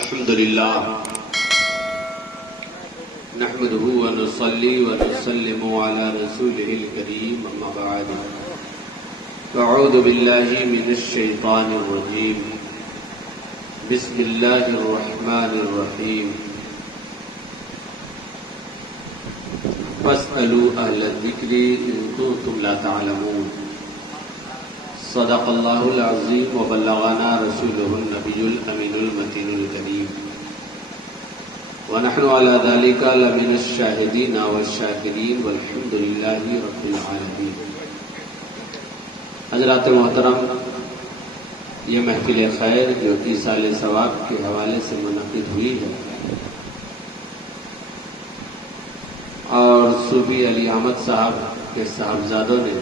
الحمد لله نحمده ونصلي ونسلم على رسوله الكريم أما بعد أعوذ بالله من الشيطان الرجيم بسم الله الرحمن الرحيم فاسألوا أهل الذكر إن كنتم لا تعلمون صدق الله العظيم وبلغنا رسوله النبي الأمين المتين الكريم ونحن على ذلك لمن الشاهدين والشاكرين والحمد لله رب العالمين. حضرات محترم، یہ محفل خیر جو ایصال ثواب کے حوالے سے منعقد ہوئی ہے اور صوفی علی احمد صاحب کے صاحبزادوں نے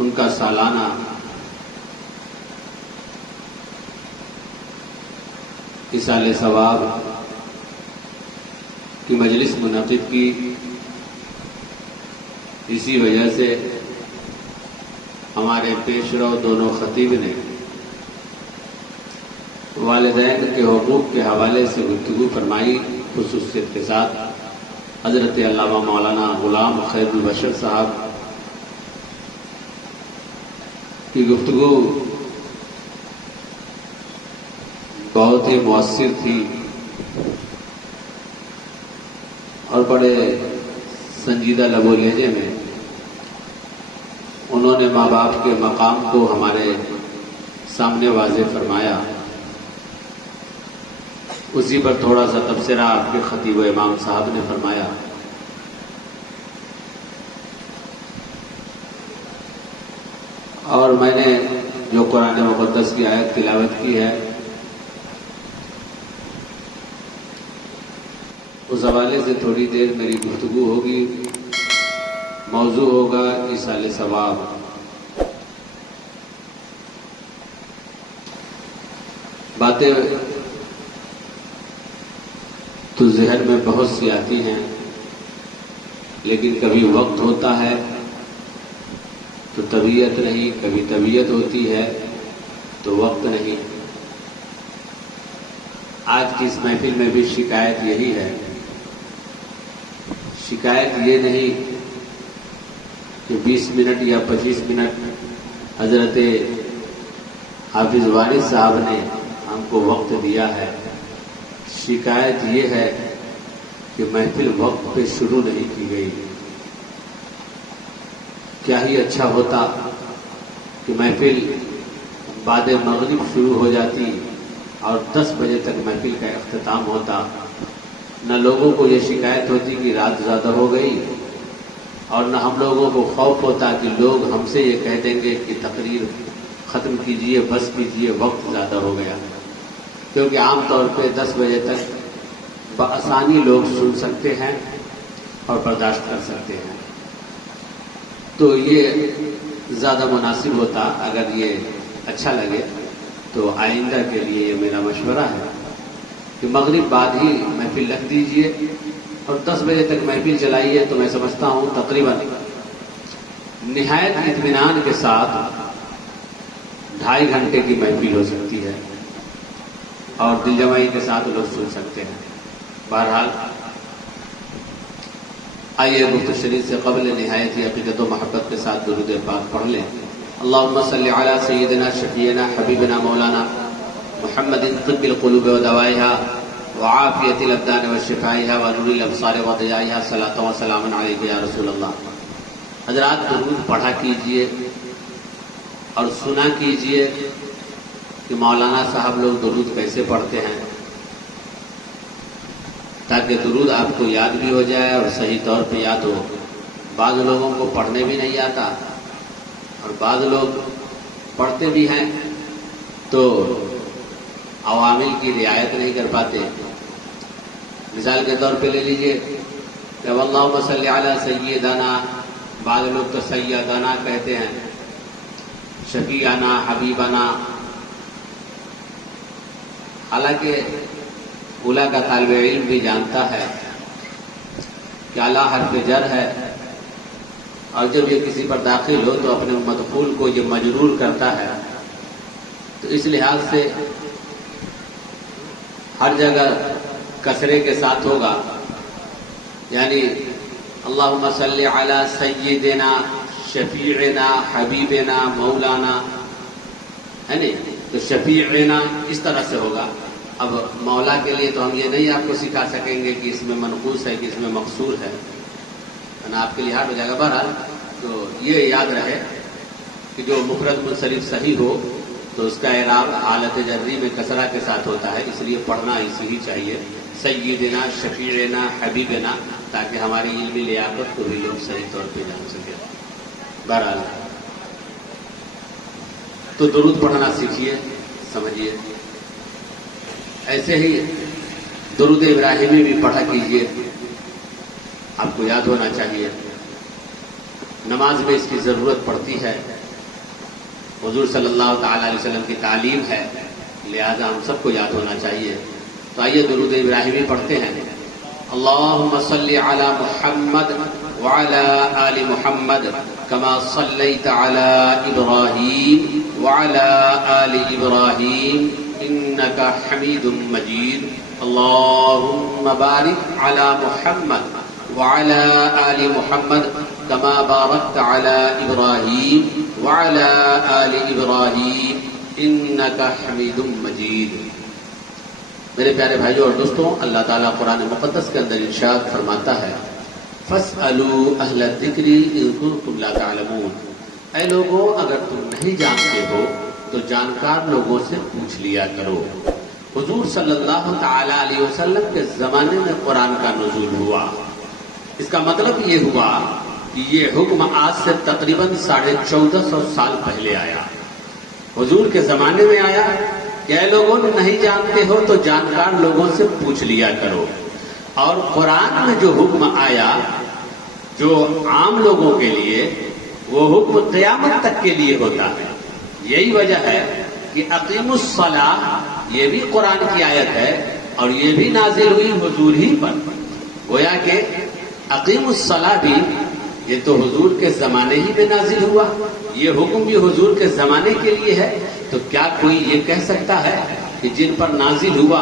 ان کا سالانہ ایصال ثواب کی مجلس منعقد کی. اسی وجہ سے ہمارے پیش رو دونوں خطیب نے والدین کے حقوق کے حوالے سے گفتگو فرمائی. خصوصیت کے ساتھ حضرت علامہ مولانا غلام خیر البشر صاحب کی گفتگو بہت ہی مؤثر تھی اور بڑے سنجیدہ لب و لہجے میں انہوں نے ماں باپ کے مقام کو ہمارے سامنے واضح فرمایا. اسی پر تھوڑا سا تبصرہ آپ کے خطیب و امام صاحب نے فرمایا. اور میں نے جو قرآن مقدس کی آیت تلاوت کی ہے اس حوالے سے تھوڑی دیر میری گفتگو ہوگی. موضوع ہوگا ایصال ثواب. باتیں تو ذہن میں بہت سی آتی ہیں، لیکن کبھی وقت ہوتا ہے تو طبیعت نہیں، کبھی طبیعت ہوتی ہے تو وقت نہیں. آج کی اس محفل میں بھی شکایت یہی ہے. شکایت یہ نہیں کہ 20 منٹ یا 25 منٹ حضرت حافظ وارث صاحب نے ہم کو وقت دیا ہے. شکایت یہ ہے کہ محفل وقت پہ شروع نہیں کی گئی. کیا ہی اچھا ہوتا کہ محفل بعد مغرب شروع ہو جاتی اور 10 بجے تک محفل کا اختتام ہوتا. نہ لوگوں کو یہ شکایت ہوتی کہ رات زیادہ ہو گئی، اور نہ ہم لوگوں کو خوف ہوتا کہ لوگ ہم سے یہ کہہ دیں گے کہ تقریر ختم کیجئے، بس کیجئے، وقت زیادہ ہو گیا. کیونکہ عام طور پہ 10 بجے تک بآسانی لوگ سن سکتے ہیں اور برداشت کر سکتے ہیں. تو یہ زیادہ مناسب ہوتا. اگر یہ اچھا لگے تو آئندہ کے لیے یہ میرا مشورہ ہے کہ مغرب بعد ہی محفل رکھ دیجئے اور 10 بجے تک محفل چلائیے. تو میں سمجھتا ہوں تقریباً نہایت اطمینان کے ساتھ 2.5 گھنٹے کی محفل ہو سکتی ہے اور دل جمعی کے ساتھ لوگ سن سکتے ہیں. بہرحال آئیے گفتگو شریف سے قبل نہایت ہی عقیدت و محبت کے ساتھ درود پاک پڑھ لیں. اللہم صلی علی سیدنا شفیعنا حبیبنا مولانا محمد طب القلوب و دوائها وعافیت الابدان و شفائها ونور الابصار و ضیائها صلاۃ و سلام علیک یا رسول اللہ. حضرات درود پڑھا کیجئے اور سنا کیجئے کہ مولانا صاحب لوگ درود کیسے پڑھتے ہیں، تاکہ درود آپ کو یاد بھی ہو جائے اور صحیح طور پہ یاد ہو. بعض لوگوں کو پڑھنے بھی نہیں آتا اور بعض لوگ پڑھتے بھی ہیں تو عوامل کی رعایت نہیں کر پاتے. مثال کے طور پہ لے لیجئے کہ اللہم صلی علی سیدنا، بعض لوگ تو سیدنا کہتے ہیں، شفیعنا، حبیبنا. حالانکہ اولا کا طالب علم بھی جانتا ہے کہ اعلیٰ حرف جر ہے، اور جب یہ کسی پر داخل ہو تو اپنے مدخول کو یہ مجرور کرتا ہے تو اس لحاظ سے ہر جگہ کثرے کے ساتھ ہوگا، یعنی اللہم صلی علی سیدنا شفیعنا حبیبنا مولانا، ہے نہیں؟ تو شفیعنا اس طرح سے ہوگا۔ اب مولا کے لیے تو ہم یہ نہیں آپ کو سکھا سکیں گے کہ اس میں منقوص ہے کہ اس میں مقصور ہے نا، آپ کے لیے ہارڈ ہو جائے گا۔ بہرحال تو یہ یاد رہے کہ جو مفرد منصرف صحیح ہو تو اس کا اعراب حالت جری میں کسرہ کے ساتھ ہوتا ہے، اس لیے پڑھنا اسی ہی چاہیے، سیدنا شفیعنا حبیبنا، تاکہ ہماری علمی لیاقت کو بھی لوگ صحیح طور پہ جان سکے۔ بہرحال تو درود پڑھنا سیکھیے، سمجھیے۔ ایسے ہی درود ابراہیمی بھی پڑھا کیجیے، آپ کو یاد ہونا چاہیے، نماز میں اس کی ضرورت پڑتی ہے، حضور صلی اللہ تعالی علیہ وسلم کی تعلیم ہے، لہذا ہم سب کو یاد ہونا چاہیے۔ تو آئیے درود ابراہیمی پڑھتے ہیں۔ اللہم صلی علی محمد وعلی آل محمد کما صلیت علی ابراہیم وعلی آل ابراہیم انک حمید مجید۔ اللہم بارک علی محمد وعلی آل محمد کما بارکت علی ابراہیم وعلی آل ابراہیم انک حمید مجید۔ میرے پیارے بھائیوں اور دوستوں، اللہ تعالیٰ قرآن مقدس کے اندر ارشاد فرماتا ہے، فَاسْأَلُوا أَهْلَ الذِّكْرِ إِن كُنتُمْ لَا تَعْلَمُونَ، اے لوگوں اگر تم نہیں جانتے ہو تو جانکار لوگوں سے پوچھ لیا کرو۔ حضور صلی اللہ تعالی علیہ وسلم کے زمانے میں قرآن کا نزول ہوا، اس کا مطلب یہ ہوا کہ یہ حکم آج سے تقریباً 1450 سال پہلے آیا، حضور کے زمانے میں آیا کہ اے لوگوں نہیں جانتے ہو تو جانکار لوگوں سے پوچھ لیا کرو۔ اور قرآن میں جو حکم آیا جو عام لوگوں کے لیے، وہ حکم قیامت تک کے لیے ہوتا ہے۔ یہی وجہ ہے کہ اقیموا الصلاۃ یہ بھی قرآن کی آیت ہے اور یہ بھی نازل ہوئی حضور ہی پر، گویا کہ اقیموا الصلاۃ بھی یہ تو حضور کے زمانے ہی میں نازل ہوا، یہ حکم بھی حضور کے زمانے کے لیے ہے۔ تو کیا کوئی یہ کہہ سکتا ہے کہ جن پر نازل ہوا،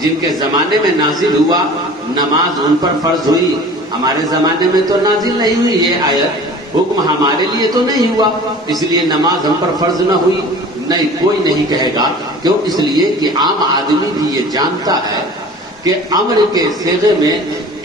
جن کے زمانے میں نازل ہوا، نماز ان پر فرض ہوئی، ہمارے زمانے میں تو نازل نہیں ہوئی یہ آیت، حکم ہمارے لیے تو نہیں ہوا اس لیے نماز ہم پر فرض نہ ہوئی؟ نہیں، کوئی نہیں کہے گا۔ کیوں؟ اس لیے کہ عام آدمی بھی یہ جانتا ہے کہ امر کے صیغے میں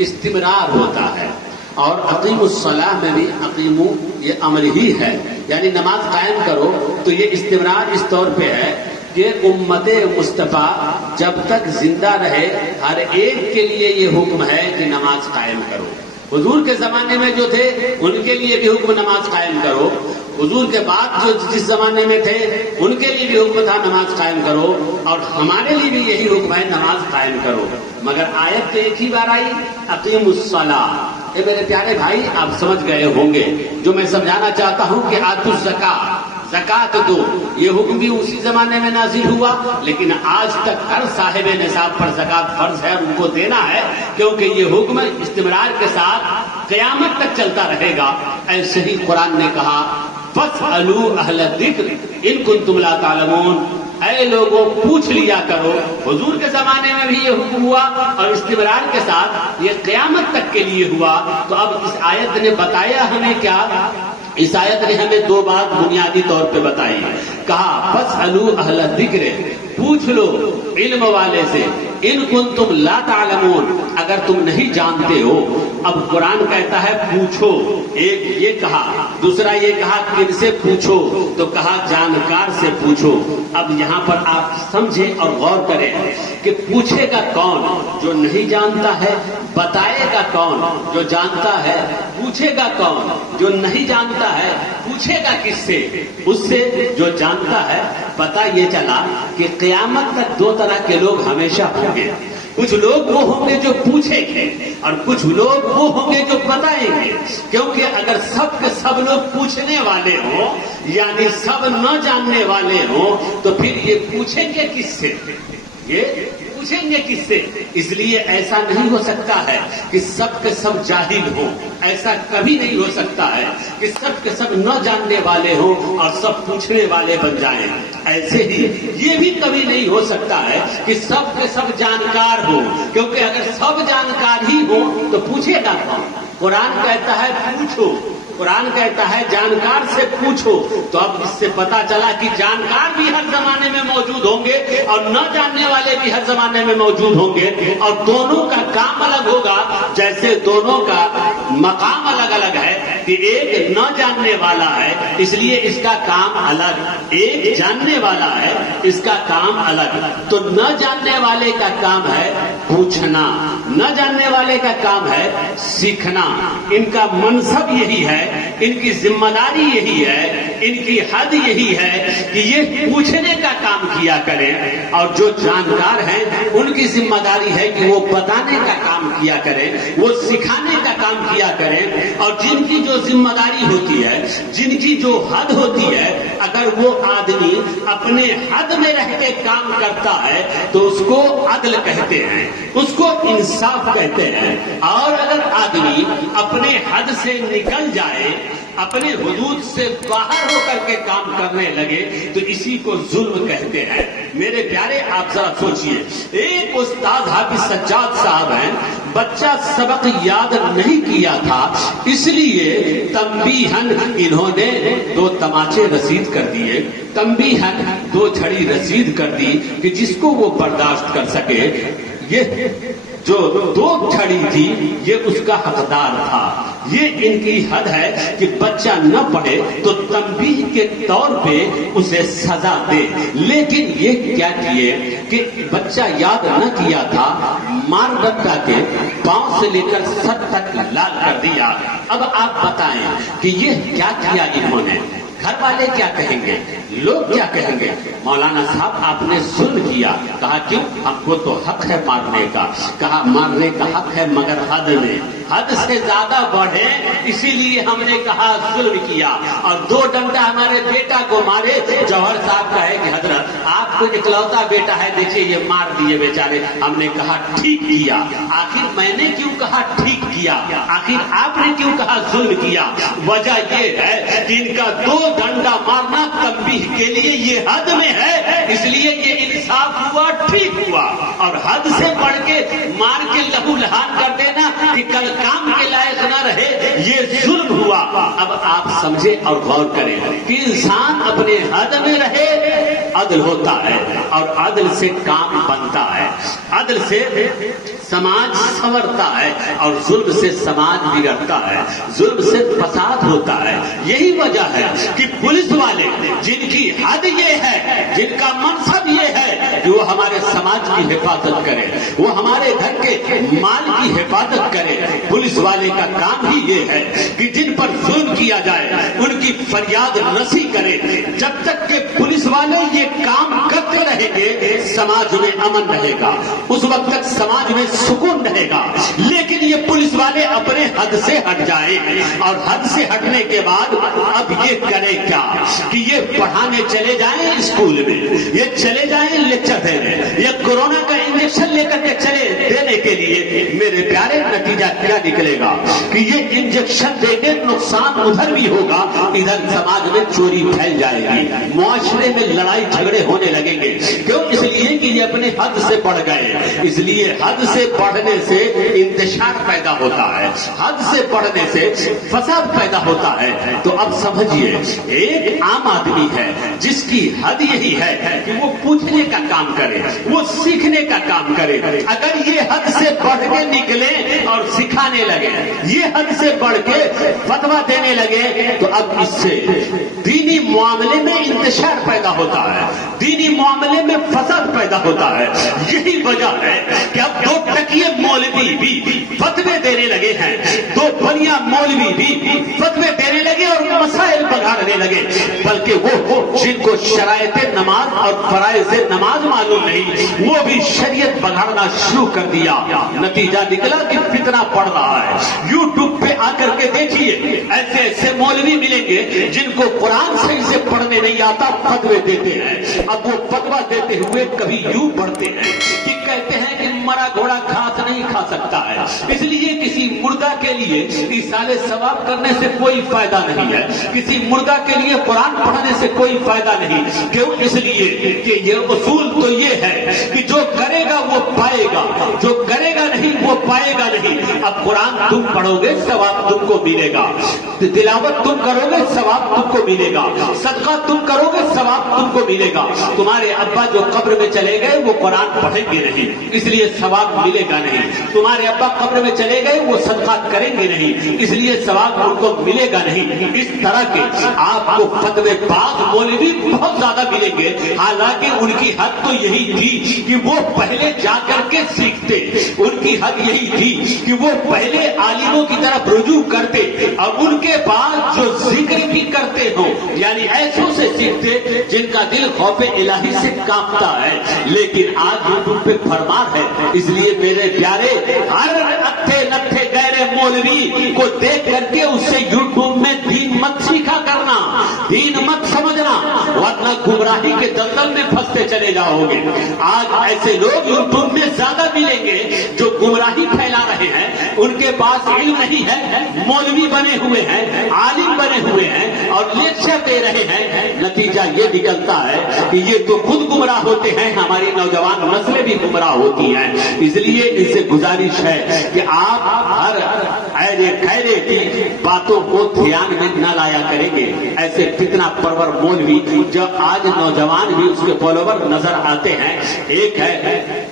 استمرار ہوتا ہے، اور اقیم الصلاح میں بھی اقیمو یہ امر ہی ہے، یعنی نماز قائم کرو، تو یہ استمرار اس طور پہ ہے کہ امت مصطفیٰ جب تک زندہ رہے ہر ایک کے لیے یہ حکم ہے کہ نماز قائم کرو۔ حضور کے زمانے میں جو تھے ان کے لیے بھی حکم نماز قائم کرو، حضور کے بعد جو جس زمانے میں تھے ان کے لیے بھی حکم تھا نماز قائم کرو، اور ہمارے لیے بھی یہی حکم ہے نماز قائم کرو۔ مگر آیت تو ایک ہی بار آئی، اقیم الصلاۃ۔ اے میرے پیارے بھائی، آپ سمجھ گئے ہوں گے جو میں سمجھانا چاہتا ہوں کہ آتوا الزکاۃ، زکات دو، یہ حکم بھی اسی زمانے میں نازل ہوا، لیکن آج تک ہر صاحب نصاب پر زکات فرض ہے اور ان کو دینا ہے، کیونکہ یہ حکم استمرار کے ساتھ قیامت تک چلتا رہے گا۔ ایسے ہی قرآن نے کہا فَاسْأَلُوا أَهْلَ الذِّكْرِ إِن كُنتُمْ لَا تَعْلَمُونَ، اے لوگوں پوچھ لیا کرو۔ حضور کے زمانے میں بھی یہ حکم ہوا اور استمرار کے ساتھ یہ قیامت تک کے لیے ہوا۔ تو اب اس آیت نے بتایا ہمیں کیا؟ اس آیت نے ہمیں دو بات بنیادی طور پہ بتائی۔ کہا فَاسْأَلُوا أَهْلَ الذِّكْرِ، پوچھ لو علم والے سے، ان کنتم لا تعلمون، اگر تم نہیں جانتے ہو۔ اب قرآن کہتا ہے پوچھو، ایک یہ کہا، دوسرا یہ کہا کن سے پوچھو، تو کہا جانکار سے پوچھو۔ اب یہاں پر آپ سمجھیں اور غور کریں کہ پوچھے گا کون؟ جو نہیں جانتا ہے۔ بتائے گا کون؟ جو جانتا ہے۔ پوچھے گا کون؟ جو نہیں جانتا ہے۔ پوچھے گا کس سے؟ اس سے جو جانتا ہے۔ پتہ یہ چلا کہ قیامت تک دو طرح کے لوگ ہمیشہ ہوں گے، کچھ لوگ وہ ہوں گے جو پوچھیں گے اور کچھ لوگ وہ ہوں گے جو بتائیں گے، کیونکہ اگر سب کے سب لوگ پوچھنے والے ہوں یعنی سب نہ جاننے والے ہوں تو پھر یہ پوچھیں گے کس سے؟ یہ پوچھیں گے کس سے؟ اس لیے ایسا نہیں ہو سکتا ہے کہ سب کے سب جاہل ہوں، ایسا کبھی نہیں ہو سکتا ہے کہ سب کے سب نہ جاننے والے ہوں اور سب پوچھنے والے بن جائیں، ایسے ہی یہ بھی کبھی نہیں ہو سکتا ہے کہ سب کے سب جانکار ہوں، کیونکہ اگر سب جانکار ہی ہوں تو پوچھے گا کون؟ قرآن کہتا ہے پوچھو، قرآن کہتا ہے جانکار سے پوچھو، تو اب اس سے پتا چلا کہ جانکار بھی ہر زمانے میں موجود ہوں گے اور نہ جاننے والے بھی ہر زمانے میں موجود ہوں گے، اور دونوں کا کام الگ ہوگا، جیسے دونوں کا مقام الگ الگ ہے کہ ایک نہ جاننے والا ہے اس لیے اس کا کام الگ، ایک جاننے والا ہے اس کا کام الگ۔ تو نہ جاننے والے کا کام ہے پوچھنا، نہ جاننے والے کا کام ہے سیکھنا، ان کا منصب یہی ہے، ان کی ذمہ داری یہی ہے، ان کی حد یہی ہے کہ یہ پوچھنے کا کام کیا کریں، اور جو جانکار ہیں ان کی ذمہ داری ہے کہ وہ بتانے کا کام کیا کریں، وہ سکھانے کا کام کیا کریں، اور جن کی جو ذمہ داری ہوتی ہے، جن کی جو حد ہوتی ہے، اگر وہ آدمی اپنے حد میں رہ کے کام کرتا ہے تو اس کو عدل کہتے ہیں، اس کو انصاف کہتے ہیں، اور اگر آدمی اپنے حد سے نکل جائے، اپنے حدود سے باہر ہو کر کے کام کرنے لگے تو اسی کو ظلم کہتے ہیں۔ میرے پیارے آپ ذرا سوچئے، ایک استاد حافظ سجاد صاحب ہیں، بچہ سبق یاد نہیں کیا تھا، اس لیے تنبیہن انہوں نے 2 تماچے رسید کر دیے، تنبیہن 2 چھڑی رسید کر دی کہ جس کو وہ برداشت کر سکے۔ یہ جو 2 چھڑی تھی یہ اس کا حقدار تھا، یہ ان کی حد ہے کہ بچہ نہ پڑھے تو تنبیہ کے طور پہ اسے سزا دے، لیکن یہ کیا کیے کہ بچہ یاد نہ کیا تھا، مار بچہ کے پاؤں سے لے کر سر تک لال کر دیا۔ اب آپ بتائیں کہ یہ کیا کیا انہوں نے؟ گھر والے کیا کہیں گے، لوگ کیا کہیں گے؟ مولانا صاحب آپ نے ظلم کیا۔ کہا کیوں؟ ہم کو تو حق ہے مارنے کا۔ کہا مارنے کا حق ہے مگر حد میں، حد سے زیادہ بڑھے اسی لیے ہم نے کہا ظلم کیا، اور 2 ڈنڈا ہمارے بیٹا کو مارے۔ جوہر صاحب کہے کہ حضرت آپ کو اکلوتا بیٹا ہے، دیکھیے یہ مار دیے بیچارے۔ ہم نے کہا ٹھیک کیا۔ آخر میں نے کیوں کہا ٹھیک کیا؟ آخر آپ نے کیوں کہا ظلم کیا؟ وجہ یہ ہے کہ ان کا 2 ڈنڈا مارنا تنبیہ کے لیے یہ حد میں ہے، اس لیے یہ انصاف ہوا، ٹھیک ہوا، اور حد سے بڑھ کے مار کے لہو لہان کر دینا کہ کل کام کے لائق نہ رہے، یہ ظلم ہوا۔ اب آپ سمجھے اور غور کریں کہ انسان اپنے حد میں رہے عدل ہوتا ہے، اور عدل سے کام بنتا ہے، عدل سے سماج سنورتا ہے، اور ظلم سے سماج بگڑتا ہے، ظلم سے فساد ہوتا ہے۔ یہی وجہ ہے کہ پولیس والے جن کی حد یہ ہے، جن کا منصب یہ ہے کہ وہ ہمارے سماج کی حفاظت کرے، وہ ہمارے گھر کے مال کی حفاظت کرے، پولیس والے کا کام ہی یہ ہے کہ جن پر ظلم کیا جائے ان کی فریاد رسی کرے۔ جب تک کہ پولیس والے یہ کام کرتے رہیں گے سماج میں امن رہے گا، اس وقت تک سماج میں سکون رہے گا۔ لیکن یہ پولیس والے اپنے حد سے ہٹ جائیں، اور حد سے ہٹنے کے بعد اب یہ کرے کیا کہ یہ پڑھانے چلے جائیں اسکول میں، یہ چلے جائیں لیکچر دینے، یا کورونا کا انجیکشن لے کر کے چلے دینے کے لیے۔ میرے پیارے نتیجہ کیا نکلے گا کہ یہ انجیکشن دے کے نقصان ادھر بھی ہوگا، ادھر سماج میں چوری پھیل جائے گی، معاشرے میں لڑائی جھگڑے ہونے لگیں گے۔ کیوں؟ اس لیے کہ یہ اپنے حد سے بڑھ گئے، اس لیے حد سے بڑھنے سے انتشار پیدا ہوتا ہے، حد سے بڑھنے سے فساد پیدا ہوتا ہے۔ تو اب سمجھیے ایک عام آدمی ہے جس کی حد یہی ہے کہ وہ پوچھنے کا کام کرے، وہ سیکھنے کا کام کرے۔ اگر یہ حد سے بڑھ کے نکلے اور سکھانے لگے، یہ حد سے بڑھ کے فتویٰ دینے لگے، تو اب اس سے دینی معاملے میں انتشار پیدا ہوتا ہے، دینی معاملے میں فساد پیدا ہوتا ہے۔ یہی وجہ ہے کہ اب 2 ٹکیے مولوی بھی فتوے دینے لگے ہیں، 2 بنیا مولوی بھی فتوے دینے لگے اور مسائل بگاڑنے لگے، بلکہ وہ جن کو شرائط نماز اور فرائض نماز معلوم نہیں وہ بھی شریعت بگاڑنا شروع کر دیا۔ نتیجہ نکلا کہ فتنہ پڑ رہا ہے۔ یوٹیوب پہ آ کر کے دیکھیے، ایسے ایسے مولوی ملیں گے جن کو قرآن صحیح سے پڑھنے پڑھنے نہیں آتا فتوے دیتے ہیں. اب وہ فتوا دیتے ہوئے کبھی یوں پڑھتے ہیں کہ کہتے ہیں کہ مرا گھوڑا گھاس نہیں کھا سکتا ہے, اس لیے کسی مردہ کے لیے ایصال ثواب کرنے سے کوئی فائدہ نہیں ہے, کسی مردہ کے لیے قرآن پڑھنے سے کوئی فائدہ نہیں. کیوں؟ اس لیے کہ یہ اصول تو یہ ہے کہ جو کرے گا وہ پائے گا, جو کرے گا نہیں وہ پائے گا نہیں. اب قرآن تم پڑھو گے ثواب تم کو ملے گا, تلاوت تم کرو گے ثواب تم کو ملے گا, صدقہ تم کرو گے ثواب تم کو ملے گا. تمہارے ابا جو قبر میں چلے گئے وہ قرآن پڑھیں گے نہیں, اس لیے ثواب ملے گا نہیں. تمہارے ابا قبر میں چلے گئے وہ صدقہ کریں گے نہیں, اس لیے ثواب ان کو ملے گا نہیں. اس طرح کے آپ کو فتوے باز مولوی بہت زیادہ ملیں گے, حالانکہ ان کی حد تو یہی تھی کہ وہ پہلے جا کر کے سیکھتے, ان کی حد یہی تھی کہ وہ پہلے عالموں کی طرف رجوع کرتے, اب ان کے بعد جو ذکر بھی کرتے ہو, یعنی ایسوں سے سیکھتے جن کا دل خوف الہی سے کانپتا ہے. لیکن آج یوٹیوب پہ بھرمار ہے, اس لیے میرے پیارے ہر اٹھے نٹھے گہرے مولوی کو دیکھ کر کے اس سے یوٹیوب میں دین مت سیکھا کرنا, دین مت سمجھنا, ورنہ گمراہی کے دلدل میں پھنستے چلے جاؤ گے. آج ایسے لوگ یوٹیوب میں زیادہ ملیں گے جو گمراہی پھیلا رہے ہیں, ان کے پاس علم نہیں ہے, مولوی بنے ہوئے ہیں, عالم بنے ہوئے ہیں اور لیکچر دے رہے ہیں. نتیجہ یہ نکلتا ہے کہ یہ تو خود گمراہ ہوتے ہیں, ہماری نوجوان نسلیں بھی گمراہ ہوتی ہیں. اس لیے اس سے گزارش ہے کہ آپ ہر ایرے خیرے کی باتوں کو دھیان میں نہ لایا کریں گے. ایسے فتنہ پرور مولوی جو آج نوجوان بھی اس کے فالوور نظر آتے ہیں, ایک ہے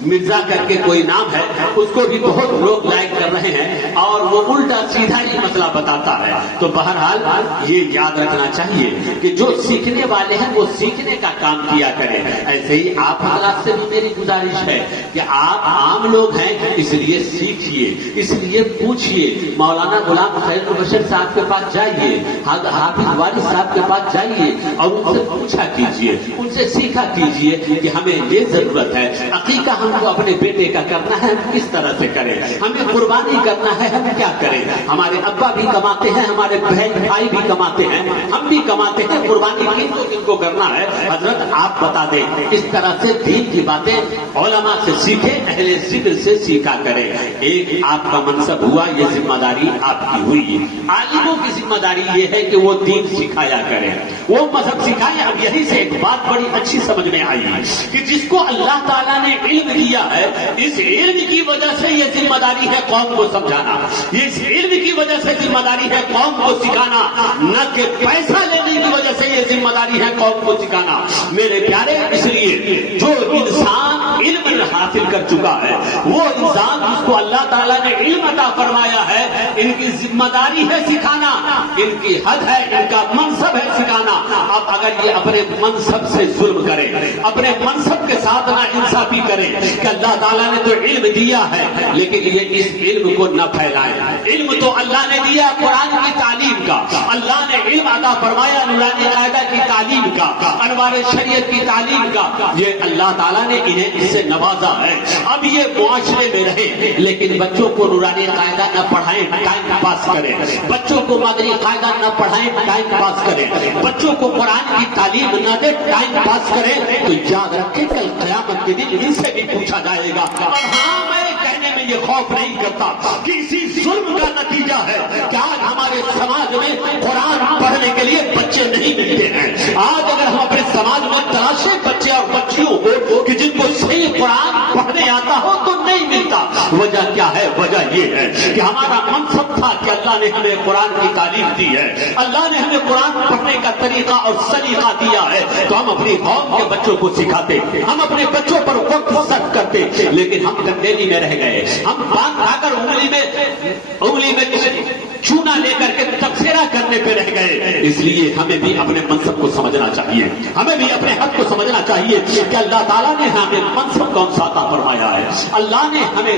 مرزا کر کے کوئی نام ہے, اس کو بھی بہت لوگ لائک کر رہے ہیں اور وہ الٹا سیدھا ہی مسئلہ بتاتا ہے. تو بہرحال یہ یاد رکھنا چاہیے کہ جو سیکھنے والے ہیں وہ سیکھنے کا کام کیا کریں. ایسے ہی آپ حضرات سے بھی میری گزارش ہے کہ آپ عام لوگ ہیں, اس لیے سیکھیے, اس لیے پوچھیے. مولانا غلام خیر البشر صاحب کے پاس جائیے, حافظ والد صاحب کے پاس جائیے اور ان سے پوچھا کیجیے, ان سے سیکھا کیجیے کہ ہمیں یہ ضرورت ہے, عقیقہ ہم کو اپنے بیٹے کا کرنا ہے, ہم کس طرح سے کریں, ہمیں قربانی کرنا ہے, ہم کیا کریں. ہمارے ابا بھی کماتے ہیں, ہمارے بہن بھائی بھی کماتے ہیں, ہم بھی کماتے ہیں, قربانی کن کو کرنا ہے, حضرت آپ بتا دیں. اس طرح سے دین کی باتیں علماء سے سیکھیں, اہل ذکر سے سیکھا کریں. ایک آپ کا منصب ہوا, یہ ذمہ داری آپ کی ہوئی. عالموں کی ذمہ داری یہ ہے کہ وہ دین سکھایا کریں, وہ مذہب سکھائیں. اب یہی سے ایک بات بڑی اچھی سمجھ میں آئی کہ جس کو اللہ تعالیٰ نے علم دیا ہے, اس علم کی وجہ سے یہ ذمہ داری ہے قوم کو سمجھانا, اس علم کی وجہ سے ذمہ داری ہے قوم کو سکھانا, نہ کہ پیسہ لینے کی وجہ سے یہ ذمہ داری ہے قوم کو سکھانا. میرے پیارے, اس لیے جو انسان علم حاصل کر چکا ہے, وہ انسان جس کو اللہ تعالیٰ نے علم عطا فرمایا ہے, ان کی ذمہ داری ہے سکھانا, ان کی حد ہے, ان کا منصب ہے سکھانا. اب اگر یہ اپنے منصب سے ظلم کرے, اپنے منصب کے ساتھ نہ انصافی کرے کہ اللہ تعالیٰ نے تو علم دیا ہے لیکن یہ اس علم کو نہ پھیلائیں. علم تو اللہ نے دیا قرآن کی تعلیم کا, اللہ نے علم عطا فرمایا نورانی قاعدہ کی تعلیم کا, انوار شریعت کی تعلیم کا, یہ اللہ تعالیٰ نے انہیں اس سے نوازا ہے. اب یہ معاشرے میں رہے لیکن بچوں کو نورانی قاعدہ نہ پڑھائیں, ٹائم پاس کریں, بچوں کو مدنی قاعدہ نہ پڑھائیں, ٹائم پاس کریں, بچوں کو قرآن کی تعلیم نہ دیں, ٹائم پاس کریں, تو یاد رکھیں کل قیامت کے دن ان سے بھی پوچھا جائے گا. اور ہاں, میں کہنے میں یہ خوف نہیں کرتا کہ اسی ظلم کا نتیجہ ہے کہ آج ہمارے سماج میں قرآن پڑھنے کے لیے بچے نہیں ملتے ہیں. آج اگر ہم اپنے سماج میں تلاشیں بچے اور بچیوں کو کہ جن کو صحیح قرآن پڑھنے آتا ہو, تو نہیں ملتا. وجہ کیا ہے؟ وجہ یہ ہے کہ ہمارا منصب تھا کہ اللہ نے ہمیں قرآن کی تعلیم دی ہے, اللہ نے ہمیں قرآن پڑھنے کا طریقہ اور سلیقہ دیا ہے, تو ہم اپنی قوم کے بچوں کو سکھاتے, ہم اپنے بچوں پر وقت صرف کرتے. لیکن ہم کنڈیلی میں رہ گئے, ہم باندھ کھا کر انگلی میں چونا لے کر کے تبصرہ کرنے پہ رہ گئے. اس لیے ہمیں بھی اپنے منصب کو سمجھنا چاہیے, ہمیں بھی اپنے حق کو سمجھنا چاہیے کہ اللہ تعالیٰ نے ہمیں منصب کون سا عطا فرمایا ہے, اللہ نے ہمیں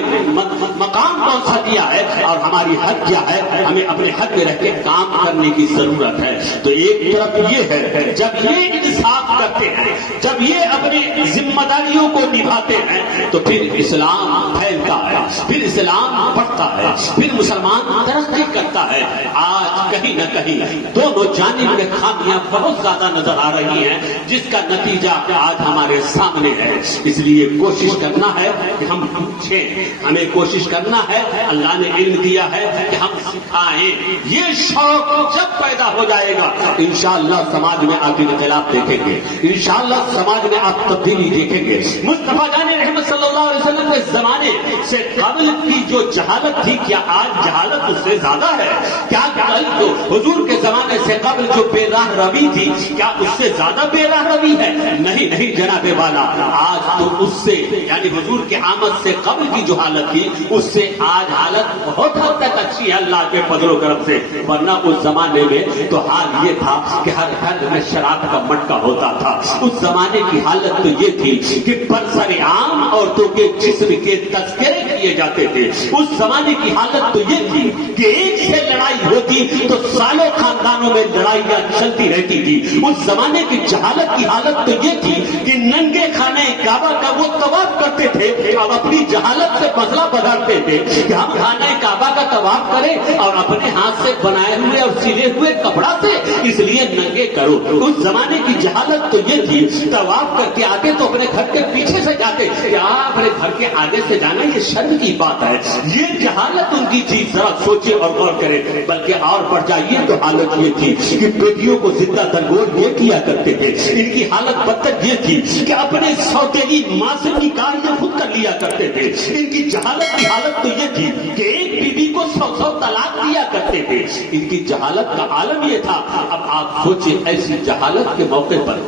مقام کون سا دیا ہے, اور ہماری حق کیا ہے. ہمیں اپنے حق میں رہ کے کام کرنے کی ضرورت ہے. تو ایک طرف یہ ہے, جب یہ انصاف کرتے ہیں, جب یہ اپنی ذمہ ذمہ داریوں کو نبھاتے ہیں تو پھر اسلام پھیلتا ہے، پھر اسلام بڑھتا ہے، پھر مسلمان ترقی کرتا ہے۔ آج کہیں نہ کہیں دونوں جانب میں خامیاں بہت زیادہ نظر آ رہی ہیں، جس کا نتیجہ آج ہمارے سامنے ہے۔ اس لیے کوشش کرنا ہے کہ ہم پوچھیں، ہمیں کوشش کرنا ہے، اللہ نے علم دیا ہے کہ ہم سکھائیں۔ یہ شوق جب پیدا ہو جائے گا انشاءاللہ سماج میں آپ انقلاب دیکھیں گے، انشاءاللہ سماج میں آپ تبدیلی دیکھیں گے۔ مصطفیٰ جان رحمت صلی اللہ علیہ وسلم کے زمانے سے قبل کی جو جہالت تھی، کیا آج جہالت اس سے زیادہ ہے؟ کیا کل جو حضور کے زمانے سے قبل جو بے راہ روی تھی، کیا اس سے زیادہ بے راہ روی ہے؟ نہیں نہیں جناب والا، آج تو اس سے یعنی حضور کی آمد سے قبل کی جو حالت تھی اس سے آج حالت بہت حد تک اچھی ہے اللہ کے فضل و کرم سے۔ ورنہ اس زمانے میں تو حال یہ تھا کہ ہر گھر میں شراب کا مٹکا ہوتا تھا۔ اس زمانے کی حالت تو یہ تھی کہ برسر عام عورتوں کے جسم کے تذکرے کیے جاتے تھے۔ اس زمانے کی حالت تو یہ تھی کہ ایک سے لڑائی ہوتی تو سالوں خاندانوں میں لڑائیاں چلتی رہتی تھی۔ اس زمانے کی جہالت کی حالت تو یہ تھی کہ ننگے خانے کعبہ کا وہ طواف کرتے تھے، اب اپنی جہالت سے مسئلہ بدلتے تھے کہ ہم خانہ کعبہ کا طواف کریں اور اپنے ہاتھ سے بنائے ہوئے اور سلے ہوئے کپڑا سے اس لیے ننگے کرو۔ اس زمانے کی جہالت تو یہ تھی طواف کر کے آتے تو اپنے گھر کے پیچھے سے جاتے، کیا اپنے گھر کے آگے سے جانا یہ شرم کی بات ہے؟ یہ جہالت ان کی تھی، ذرا سوچے اور غور کرے۔ بلکہ اور پڑ جائیے تو حالت یہ تھی کہ بیٹیوں کو زندہ درگور یہ کیا کرتے تھے۔ ان کی حالت بدتر یہ تھی کہ اپنے سوتیلی ماں سے نکاح یہ خود کر لیا کرتے تھے۔ ان کی جہالت کی حالت تو یہ تھی کہ ایک بیوی کو 100 طلاق دیا کرتے تھے۔ ان کی جہالت کا عالم یہ تھا۔ اب آپ سوچیں ایسی جہالت کے موقع پر،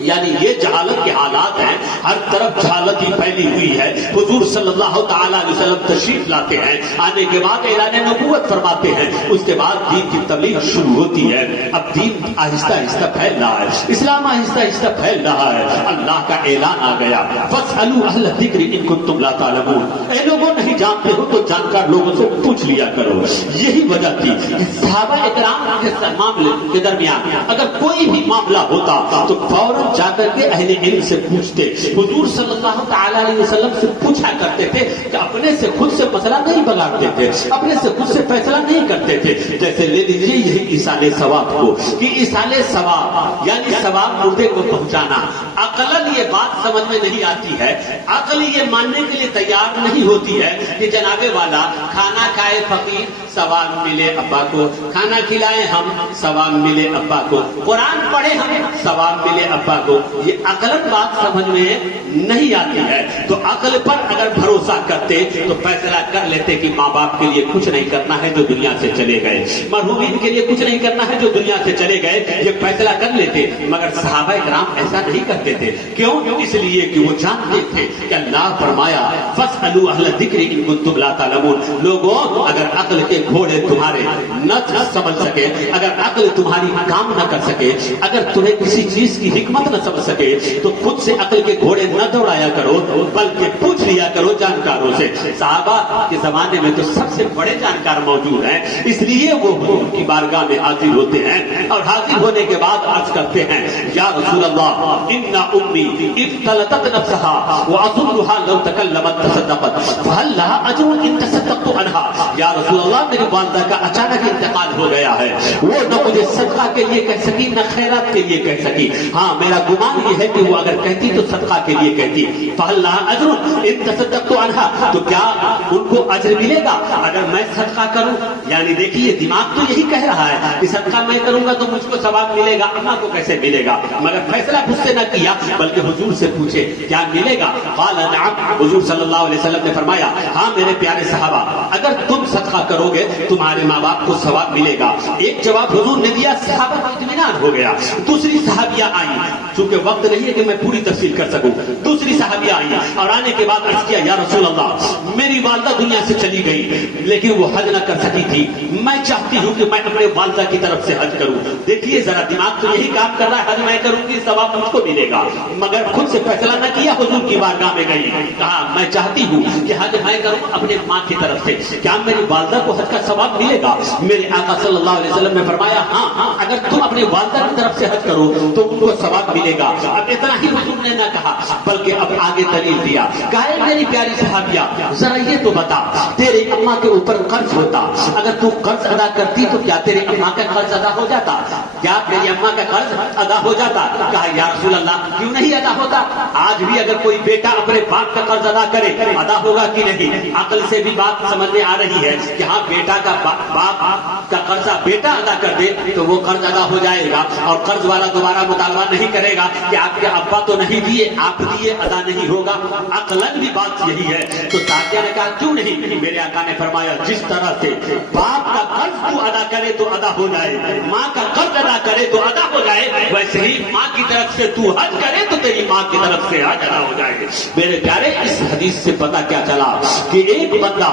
یعنی یہ جہالت کے حالات ہیں، ہر طرف جہالت ہی پھیلی ہوئی ہے۔ حضور صلی اللہ تعالی علیہ وسلم تشریف لاتے ہیں، آنے کے بعد اعلان نبوت فرماتے ہیں، اس کے بعد دین کی تبلیغ شروع ہوتی ہے۔ اب دین آہستہ آہستہ پھیل رہا ہے، اسلام آہستہ آہستہ پھیل رہا ہے۔ اللہ کا اعلان آ گیا، فاسألوا اہل الذکر ان کنتم لا تعلمون، اے لوگوں نہیں جانتے ہو تو جانکار لوگوں سے پوچھ لیا کرو۔ یہی وجہ تھی کہ صحابہ اکرام کے معاملے کے درمیان اگر کوئی بھی معاملہ ہوتا تو فوراً جا کر کے اہل علم سے پوچھتے۔ حضور صلی اللہ تعالی علیہ وسلم سے پوچھا کرتے تھے کہ اپنے سے خود سے مسئلہ نہیں بگاڑتے تھے، اپنے سے خود سے فیصلہ نہیں کرتے تھے۔ جیسے لے لیجیے یہی ایصال ثواب کو، کہ ایصال ثواب یعنی ثواب مردے کو پہنچانا، عقلاً یہ بات سمجھ میں نہیں آتی ہے، عقل یہ ماننے کے لیے تیار نہیں ہوتی ہے کہ جناب والا کھانا کھائے فقیر ثواب ملے ابا کو، کھانا کھلائے ہم ثواب ملے ابا کو، قرآن پڑھے ہم ثواب ملے ابا کو۔ یہ عقلاً بات سمجھ میں نہیں آتی ہے۔ تو عقل پر اگر بھروسہ کرتے تو فیصلہ کر لیتے کہ ماں باپ کے لیے کچھ نہیں کرنا ہے جو دنیا سے چلے گئے، مرحومین کے لیے کچھ نہیں کرنا ہے جو دنیا سے چلے گئے، یہ فیصلہ کر لیتے۔ مگر صحابہ کرام ایسا نہیں کرتے تھے۔ کیوں؟ اس لیے کہ وہ جانتے تھے کہ اللہ فرمایا فاسألوا اہل الذکر ان کنتم لا تعلمون۔ لوگوں اگر عقل کے گھوڑے تمہارے نہ سمجھ سکے، اگر عقل تمہاری کام نہ کر سکے، اگر تمہیں کسی چیز کی حکمت نہ سمجھ سکے تو خود سے عقل کے گھوڑے نہ دوڑایا کرو، بلکہ پوچھ لیا کرو جانکاروں سے۔ صحابہ کے زمانے میں تو سب سے بڑے جانکار موجود ہیں، اس لیے وہ حضور کی بارگاہ میں حاضر ہوتے ہیں اور حاضر ہونے کے بعد عرض کرتے ہیں یا رسول اللہ ان امی ابتلتت نفسها واظنها لو تکلمت تصدقت فهل لها اجر ان تصدقت عنها۔ یا رسول اللہ میری والدہ کا اچانک انتقال ہو گیا ہے، وہ نہ مجھے صدقہ کے لیے کہہ سکی نہ خیرات کے لیے کہہ سکی، ہاں میرا گمان یہ ہے کہ وہ اگر کہتی تو صدقہ کے لیے کہتی۔ فهل لها اجر ان تصدقت عنها، تو کیا ان کو اجر ملے گا اگر میں صدقہ کروں؟ یعنی دیکھیے دماغ تو یہی کہہ رہا ہے کہ صدقہ میں کروں گا تو مجھ کو ثواب ملے گا، اما کو کیسے ملے گا؟ مگر فیصلہ خود سے نہ کیا بلکہ حضور سے پوچھے کیا ملے گا؟ قال نعم، حضور صلی اللہ علیہ وسلم نے فرمایا ہاں میرے پیارے صحابہ، اگر تم صدقہ کرو گے تمہارے ماں باپ کو ثواب ملے گا۔ ایک جواب حضور نے دیا، صحابہ کو اطمینان ہو گیا۔ دوسری صحابیہ آئی، چونکہ وقت نہیں ہے کہ میں پوری تفصیل کر سکوں، دوسری صحابیہ آئی اور آنے کے بعد عرض کیا یا رسول اللہ میری والدہ دنیا سے چلی گئی لیکن وہ حج نہ کر سکی تھی، میں چاہتی ہوں کہ میں اپنے والدہ کی طرف سے حج کروں۔ دیکھیے ذرا دماغ تو یہی کام کر رہا ہے، حج میں کروں گی ثواب مجھ کو ملے گا، مگر خود سے فیصلہ نہ کیا، حضور کی بارگاہ میں گئی، کہا میں چاہتی ہوں کہ حج میں کروں اپنے ماں کی طرف سے، کیا میری والدہ کو حج کا ثواب ملے گا؟ میرے آقا صلی اللہ علیہ وسلم نے فرمایا ہاں اگر تم اپنی والدہ کی طرف سے حج کرو تو ان کو ثواب ملے ملے گا. اب اتنا ہی حضور نے نہ کہا بلکہ اب آگے دلیل دیا. کہا میری پیاری صحابیہ ذرا یہ تو بتا, تیرے اماں کے اوپر قرض ہوتا, اگر تو قرض ادا کرتی تو کیا تیرے اماں کا قرض ادا ہو جاتا؟ کیا میری اماں کا قرض ادا ہو جاتا؟ کہا یا رسول اللہ کیوں نہیں ادا ہوتا؟ آج بھی اگر کوئی بیٹا اپنے باپ کا قرض ادا کرے ادا ہوگا کہ نہیں؟ عقل سے بھی بات سمجھ میں آ رہی ہے کہ ہاں بیٹا کا باپ کا قرضہ بیٹا ادا کر دے تو وہ قرض ادا ہو جائے گا, اور قرض والا دوبارہ مطالبہ نہیں کرے گا کہ آپ کے ابا تو نہیں دیے آپ دیے, ادا نہیں ہوگا. عقلاً بھی بات یہی ہے. تو ساتھیہ نے کہا کیوں نہیں؟ میرے آقا نے فرمایا جس طرح سے باپ کا قرض تو ادا کرے تو ادا ہو جائے, ماں کا قرض ادا کرے تو ادا ہو جائے, ویسے ہی ماں کی طرف سے تو حج کرے تو تیری ماں کی طرف سے حج ادا ہو جائے. میرے پیارے اس حدیث سے پتہ کیا چلا کہ ایک بندہ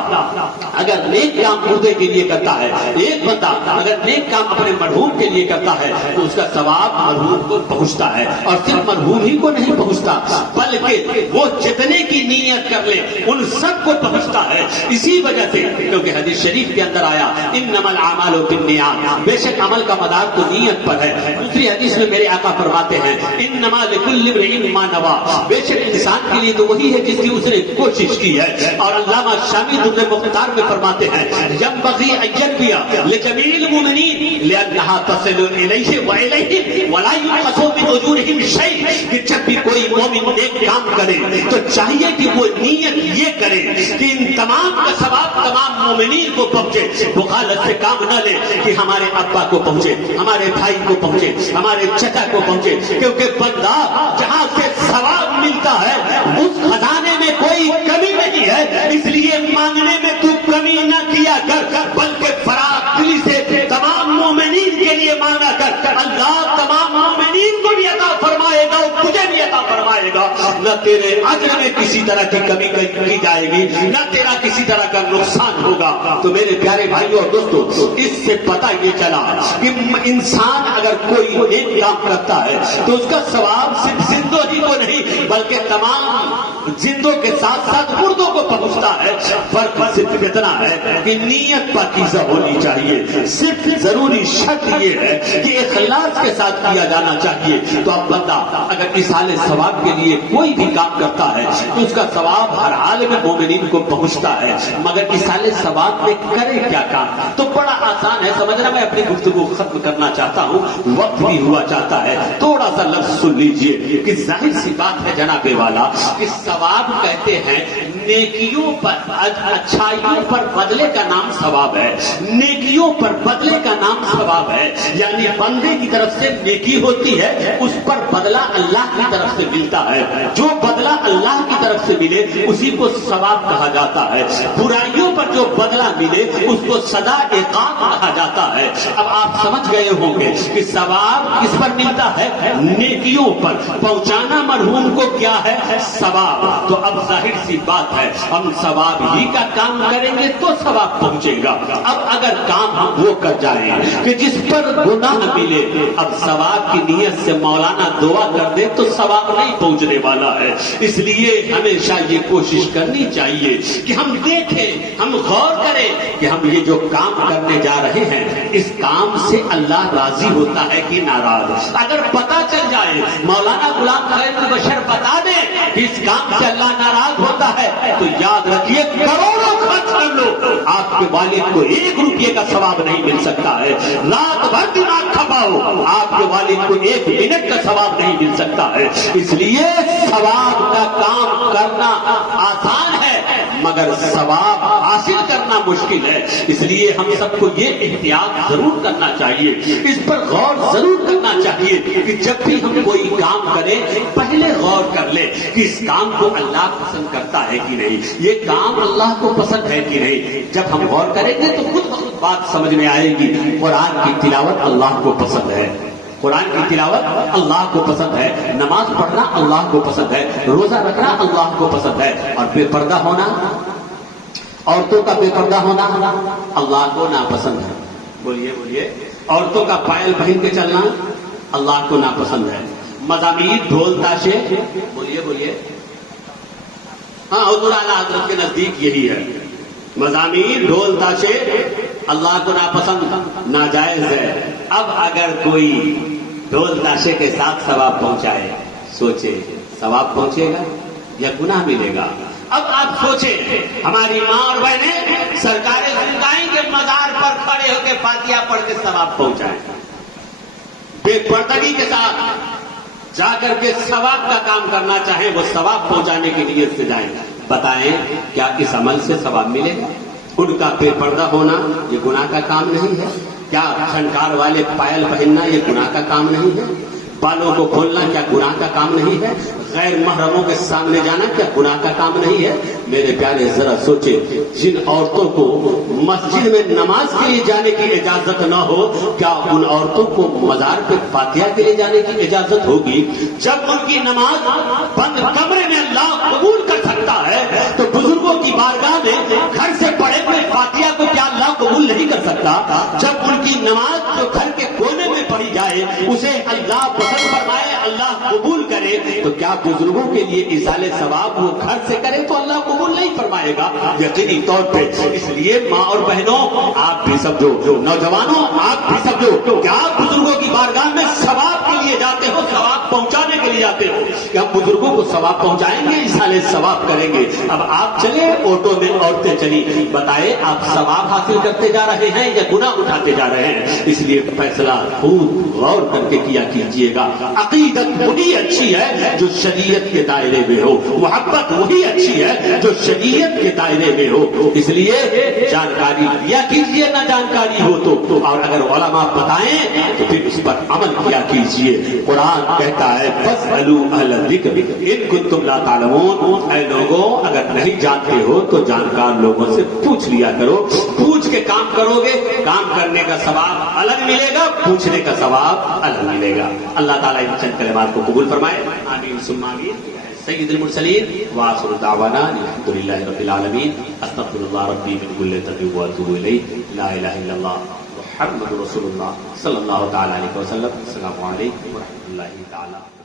اگر نیک کام مردے کے لیے کرتا ہے, ایک بندہ اگر نیک کام اپنے مرحوم کے لیے کرتا ہے تو اس کا ثواب مرحوم کو پہنچتا ہے, اور صرف مرحوم ہی کو نہیں پہنچتا بلکہ وہ جتنے کی نیت کر لے ان سب کو پہنچتا ہے. اسی وجہ سے کیونکہ حدیث شریف کے اندر آیا انما الاعمال بالنیات, بے شک عمل کا مدار تو نیت پر ہے. دوسری حدیث میں میرے آقا فرماتے ہیں انما لکل امرئ ما نوى, بے شک انسان کے لیے تو وہی ہے جس کی اس نے کوشش کی ہے. اور علامہ شامی درر مختار میں فرماتے ہیں ينبغي ان ينبغي لجميع المؤمنين لانها تصل اليه واليه ولا ينقص من اجورهم شيء, کہ جب بھی کوئی مومن ایک کام کرے تو چاہیے کہ وہ نیت یہ کرے کہ ان تمام کا ثواب تمام مومنین کو پہنچے. بخالت سے کام نہ لے کہ ہمارے ابا کو پہنچے, ہمارے بھائی کو پہنچے, ہمارے چچا کو پہنچے, کیونکہ بندہ جہاں سے ثواب ملتا ہے اس خزانے میں کوئی کمی نہیں ہے. اس لیے مانگنے میں تو کمی نہ کیا کر بلکہ فراغ دلی سے تمام مومنین کے لیے مانگا کر. اللہ تمام مومنین کو بھی عطا فرمائے گا اور تجھے بھی عطا فرمائے گا. نہ تیرے اجر میں کسی طرح کی کمی کی جائے گی, نہ تیرا کسی طرح کا نقصان ہوگا. تو میرے پیارے بھائیوں اور دوستوں اس سے پتہ یہ چلا کہ انسان اگر کوئی نیک کام کرتا ہے تو اس کا ثواب صرف زندوں ہی کو نہیں بلکہ تمام زندوں کے ساتھ ساتھ مردوں کو پہنچتا ہے. فرق صرف اتنا ہے کہ نیت پاکیزہ ہونی چاہیے. صرف ضروری شرط یہ ہے کہ اخلاص کے ساتھ کیا جانا چاہیے. تو اب بندہ اگر ایصال ثواب کے لیے کوئی بھی کام کرتا ہے تو اس کا ثواب ہر حال میں مومنین کو پہنچتا ہے. مگر ایصال ثواب میں کرے کیا کام؟ تو بڑا آسان ہے سمجھنا. میں اپنی گفتگو ختم کرنا چاہتا ہوں, وقت بھی ہوا چاہتا ہے. تھوڑا سا لفظ سن لیجئے کہ ظاہر سی بات ہے جناب والا کہ ثواب کہتے ہیں نیکیوں پر, اچھائیوں پر بدلے کا نام ثواب ہے. نیکیوں پر بدلے کا نام ثواب ہے. یعنی بندے کی طرف سے نیکی ہوتی ہے اس پر بدلہ اللہ کی طرف سے ملتا ہے. جو بدلہ اللہ کی طرف سے ملے اسی کو ثواب کہا جاتا ہے. برائیوں پر جو بدلہ ملے اس کو سزا عقاب کہا جاتا ہے. اب آپ سمجھ گئے ہوں گے کہ ثواب کس پر ملتا ہے؟ نیکیوں پر. پہنچانا مرحوم کو کیا ہے؟ ثواب. تو اب ظاہر سی بات ہے ہم ثواب ہی کا کام کریں گے تو ثواب پہنچے گا. اب اگر کام ہم وہ کر جائیں کہ جس پر گناہ ملے, اب ثواب کی نیت سے مولانا دعا کر دے تو ثواب نہیں پہنچنے والا ہے. اس لیے ہمیشہ یہ کوشش کرنی چاہیے کہ ہم دیکھیں, ہم غور کریں کہ ہم یہ جو کام کرنے جا رہے ہیں اس کام سے اللہ راضی ہوتا ہے کہ ناراض. اگر پتہ چل جائے, مولانا غلام خیر بشر بتا دیں کہ اس کام سے اللہ ناراض ہوتا ہے تو یاد رکھیے کروڑوں خرچ کر لو, آپ کے والد کو 1 روپیے کا ثواب نہیں مل سکتا ہے. رات بھر دماغ کھپاؤ, آپ کے والد کو 1 منٹ کا ثواب نہیں مل سکتا ہے. اس لیے ثواب کا کام کرنا آسان ہے مگر ثواب حاصل کرنا مشکل ہے. اس لیے ہم سب کو یہ احتیاط ضرور کرنا چاہیے, اس پر غور ضرور کرنا چاہیے کہ جب بھی ہم کوئی کام کریں پہلے غور کر لیں کہ اس کام کو اللہ پسند کرتا ہے کہ نہیں, یہ کام اللہ کو پسند ہے کہ نہیں. جب ہم غور کریں گے تو خود بخود بات سمجھ میں آئے گی. قرآن کی تلاوت اللہ کو پسند ہے, قرآن کی تلاوت اللہ کو پسند ہے, نماز پڑھنا اللہ کو پسند ہے, روزہ رکھنا اللہ کو پسند ہے, اور بے پردہ ہونا, عورتوں کا بے پردہ ہونا اللہ کو ناپسند ہے. بولیے بولیے. عورتوں کا پائل پہن کے چلنا اللہ کو ناپسند ہے. مزامیر ڈھول تاشے, بولیے بولیے. ہاں حضور اعلیٰ حضرت کے نزدیک یہی ہے, مزامیر ڈھول تاشے اللہ کو ناپسند, ناجائز ہے. اب اگر کوئی ڈھول تاشے کے ساتھ ثواب پہنچائے، سوچے ثواب پہنچے گا یا گناہ ملے گا؟ اب آپ سوچیں، ہماری ماں اور بہنیں سرکار زندگی کے مزار پر کھڑے ہو کے فاتحہ پڑھ کے ثواب پہنچائیں، بے پردگی کے ساتھ جا کر کے ثواب کا کام کرنا چاہیں، وہ ثواب پہنچانے کی نیت سے جائیں، بتائیں کیا اس عمل سے ثواب ملے گا؟ ان کا بے پردہ ہونا یہ گناہ کا کام نہیں ہے؟ کیا جھنکار والے پائل پہننا یہ گناہ کا کام نہیں ہے؟ بالوں کو کھولنا کیا گناہ کا کام نہیں ہے؟ غیر محرموں کے سامنے جانا کیا گناہ کا کام نہیں ہے؟ میرے پیارے ذرا سوچیں، جن عورتوں کو مسجد میں نماز کے لیے جانے کی اجازت نہ ہو، کیا ان عورتوں کو مزار پہ فاتحہ کے لیے جانے کی اجازت ہوگی؟ جب ان کی نماز بند کمرے میں اللہ قبول کر سکتا ہے تو بزرگوں کی بارگاہ میں گھر سے پڑھے ہوئے فاتحہ کو کیا اللہ قبول نہیں کر سکتا؟ جب ان کی نماز جو گھر کے کونے میں پڑھی جائے اسے اللہ پسند فرمائے، اللہ قبول کرے، تو کیا بزرگوں کے لیے ایصال ثواب وہ گھر سے کرے تو اللہ قبول نہیں فرمائے گا؟ یقینی طور پہ۔ اس لیے ماں اور بہنوں آپ بھی سمجھو، نوجوانوں آپ بھی سمجھو، کیا آپ بزرگوں کی بارگاہ میں ثواب کے لیے جاتے ہو، ثواب پہنچانے کے لیے جاتے ہو؟ کیا بزرگوں کو ثواب پہنچائیں گے، ایصال ثواب کریں گے؟ اب آپ چلے آٹو میں، عورتیں چلی، بتائیں آپ ثواب حاصل کرتے جا رہے ہیں یا گناہ اٹھاتے جا رہے ہیں؟ اس لیے فیصلہ خود غور کر کے کیا کیجیے گا۔ عقیدت وہی اچھی ہے جو شریعت کے دائرے میں ہو، محبت وہی اچھی ہے جو شریعت کے دائرے میں ہو۔ اس لیے جانکاری لیا کیجیے، نہ جانکاری ہو تو، اور اگر علماء بتائیں تو پھر اس پر عمل کیا کیجیے۔ قرآن کہتا ہے فاسألوا اہل الذکر ان کنتم لا تعلمون، اے لوگوں اگر نہیں جانتے ہو تو جانکار لوگوں سے پوچھ لیا کرو، پوچھ کے کام کرو گے، کام کرنے کا ثواب الگ ملے گا، پوچھنے کا ثواب الگ ملے گا۔ اللہ تعالیٰ ان چند کلمات کو قبول فرمائے، آمین ثم آمین۔ سید المرسلین وآخر دعوانا الحمدللہ رب العالمین، استغفر اللہ ربی من کل ذنب واتوب الیہ، لا الہ الا اللہ محمد رسول اللہ صلی اللہ تعالی علیہ وسلم۔ السلام علیکم ورحمۃ اللہ تعالی۔